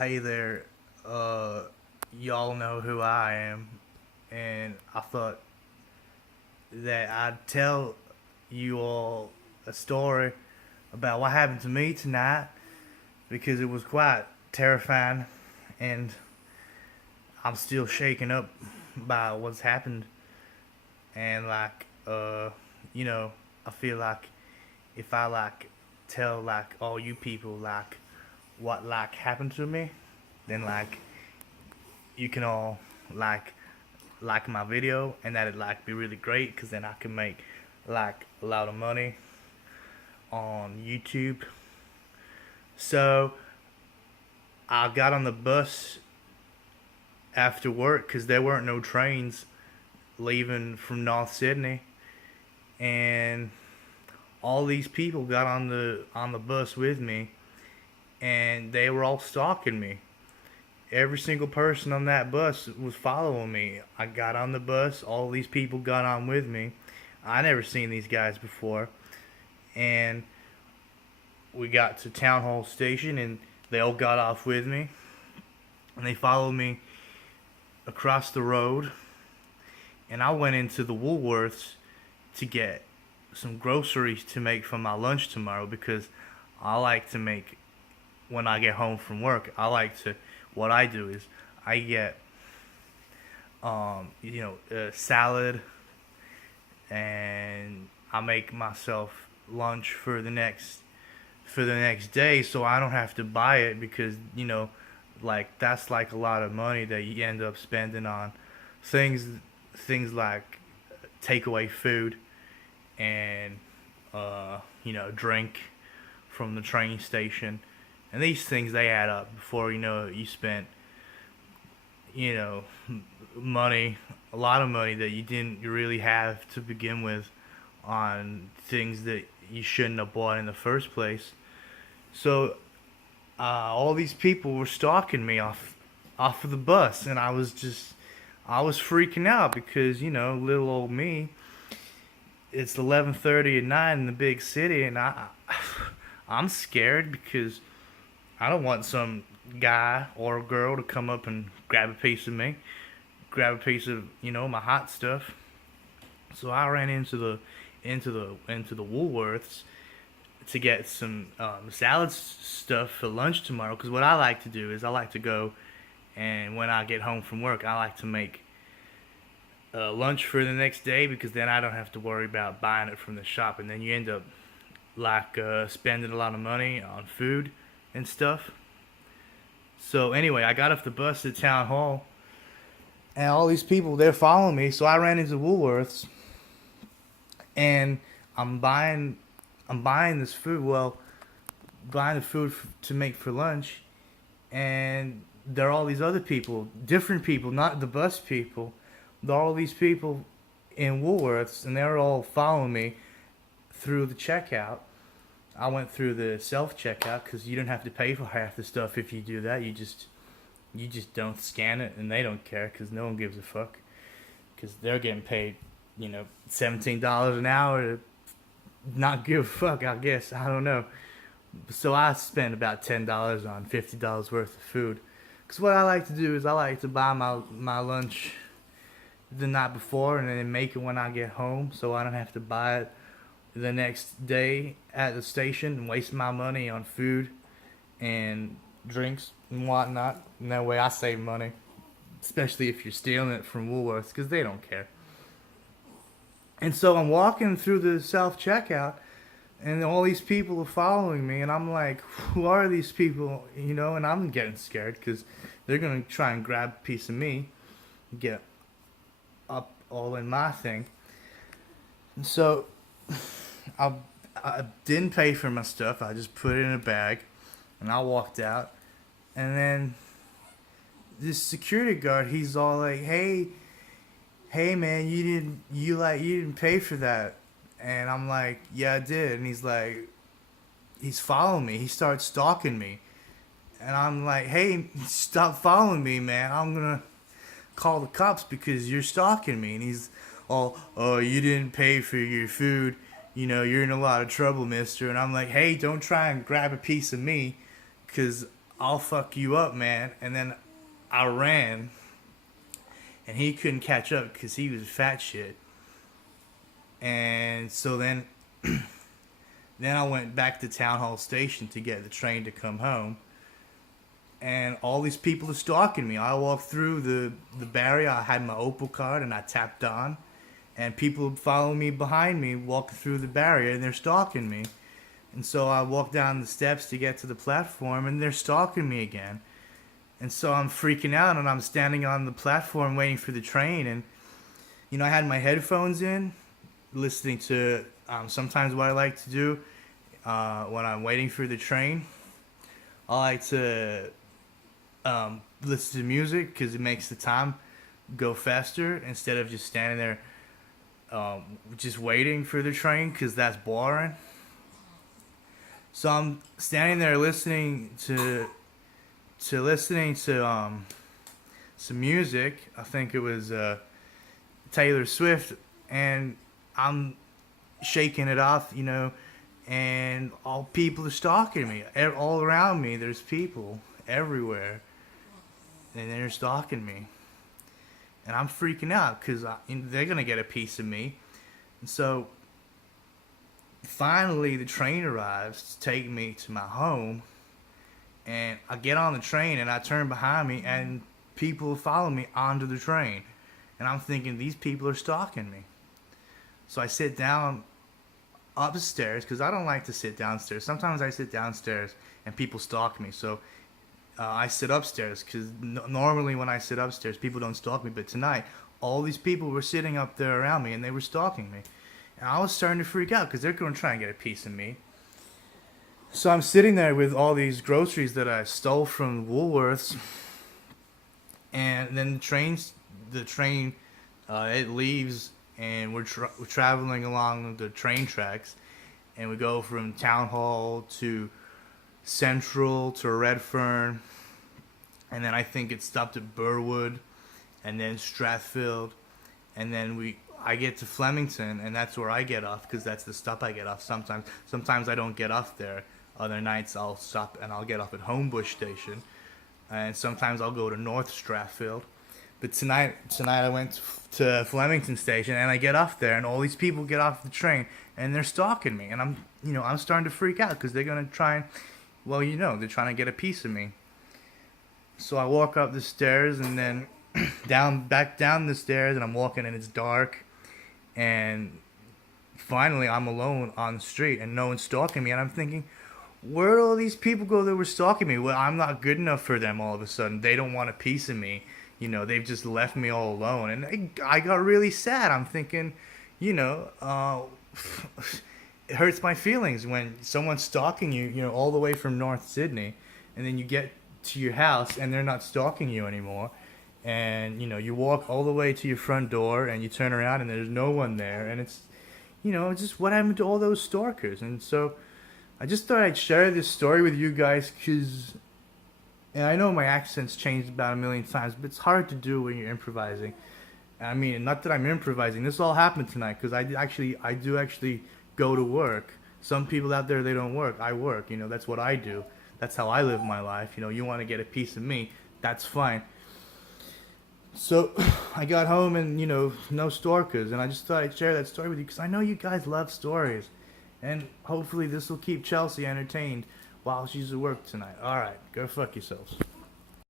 Hey there, uh, y'all know who I am, and I thought that I'd tell you all a story about what happened to me tonight because it was quite terrifying, and I'm still shaken up by what's happened. And you know, I feel like if I tell all you people what happened to me, then you can all like my video, and that'd be really great because then I can make a lot of money on YouTube. So I got on the bus after work because there weren't no trains leaving from North Sydney, and all these people got on the bus with me, and they were all stalking me. Every single person on that bus was following me. I got on the bus, all these people got on with me. I never seen these guys before. And we got to Town Hall Station and they all got off with me. And they followed me across the road. And I went into the Woolworths to get some groceries to make for my lunch tomorrow because I like to make, when I get home from work, what I do is I get salad, and I make myself lunch for the next day, so I don't have to buy it because that's a lot of money that you end up spending on things like takeaway food and drink from the train station. And these things, they add up before you spent, money, a lot of money that you didn't really have to begin with on things that you shouldn't have bought in the first place. So all these people were stalking me off of the bus, and I was freaking out because little old me. It's 11:30 at night in the big city, and I'm scared because I don't want some guy or girl to come up and grab a piece of me, grab a piece of my hot stuff. So I ran into the Woolworths to get some salad stuff for lunch tomorrow. Because what I like to do is I like to go, and when I get home from work, I like to make lunch for the next day because then I don't have to worry about buying it from the shop, and then you end up spending a lot of money on food and stuff. So anyway, I got off the bus at Town Hall, and all these people, they're following me. So I ran into Woolworths, and I'm buying this food. Well, buying the food to make for lunch, and there are all these other people, different people, not the bus people. There are all these people in Woolworths, and they're all following me through the checkout. I went through the self checkout because you don't have to pay for half the stuff if you do that. You just don't scan it, and they don't care because no one gives a fuck because they're getting paid, $17 an hour to not give a fuck. I guess I don't know. So I spent about $10 on $50 worth of food. Because what I like to do is I like to buy my lunch the night before and then make it when I get home, so I don't have to buy it the next day at the station and waste my money on food and drinks and whatnot. And that way I save money, especially if you're stealing it from Woolworths, because they don't care. And so I'm walking through the self checkout, and all these people are following me, and I'm like, who are these people? And I'm getting scared because they're gonna try and grab a piece of me, get up all in my thing. And so I didn't pay for my stuff. I just put it in a bag, and I walked out. And then this security guard, he's all like, "Hey, man, you didn't pay for that." And I'm like, "Yeah, I did." And he's following me. He starts stalking me, and I'm like, "Hey, stop following me, man. I'm gonna call the cops because you're stalking me." And he's all, "Oh, you didn't pay for your food. You're in a lot of trouble, mister." And I'm like, "Hey, don't try and grab a piece of me because I'll fuck you up, man. And then I ran, and he couldn't catch up because he was fat shit. And so then I went back to Town Hall Station to get the train to come home. And all these people are stalking me. I walked through the barrier. I had my Opal card and I tapped on. And people follow me behind me, walking through the barrier, and they're stalking me. And so I walk down the steps to get to the platform, and they're stalking me again. And so I'm freaking out, and I'm standing on the platform waiting for the train. And, I had my headphones in, listening to sometimes what I like to do when I'm waiting for the train. I like to listen to music because it makes the time go faster instead of just standing there just waiting for the train because that's boring. So I'm standing there listening to some music. I think it was Taylor Swift, and I'm shaking it off, and all people are stalking me. All around me, there's people everywhere, and they're stalking me. And I'm freaking out because they're going to get a piece of me. And so finally the train arrives to take me to my home. And I get on the train and I turn behind me and people follow me onto the train. And I'm thinking, these people are stalking me. So I sit down upstairs because I don't like to sit downstairs. Sometimes I sit downstairs and people stalk me. So I sit upstairs because normally when I sit upstairs, people don't stalk me. But tonight, all these people were sitting up there around me and they were stalking me. And I was starting to freak out because they're going to try and get a piece of me. So I'm sitting there with all these groceries that I stole from Woolworths. And then the train, it leaves and we're traveling along the train tracks. And we go from Town Hall to Central to Redfern, and then I think it stopped at Burwood, and then Strathfield, and then I get to Flemington, and that's where I get off because that's the stop I get off. Sometimes I don't get off there. Other nights I'll stop and I'll get off at Homebush Station, and sometimes I'll go to North Strathfield. But tonight I went to Flemington Station, and I get off there, and all these people get off the train, and they're stalking me, and I'm starting to freak out because they're gonna try and, well, they're trying to get a piece of me. So I walk up the stairs and then back down the stairs, and I'm walking and it's dark, and finally I'm alone on the street and no one's stalking me, and I'm thinking, where did all these people go that were stalking me? Well, I'm not good enough for them all of a sudden. They don't want a piece of me. They've just left me all alone, and I got really sad. I'm thinking, it hurts my feelings when someone's stalking you, all the way from North Sydney, and then you get to your house and they're not stalking you anymore, and you walk all the way to your front door and you turn around and there's no one there, and it's just what happened to all those stalkers. And so I just thought I'd share this story with you guys because, and I know my accent's changed about a million times, but it's hard to do when you're improvising. I mean, not that I'm improvising. This all happened tonight because I do actually go to work. Some people out there, they don't work. I work. That's what I do. That's how I live my life. You want to get a piece of me, that's fine. So I got home and, no stalkers. And I just thought I'd share that story with you because I know you guys love stories. And hopefully this will keep Chelsea entertained while she's at work tonight. All right, go fuck yourselves.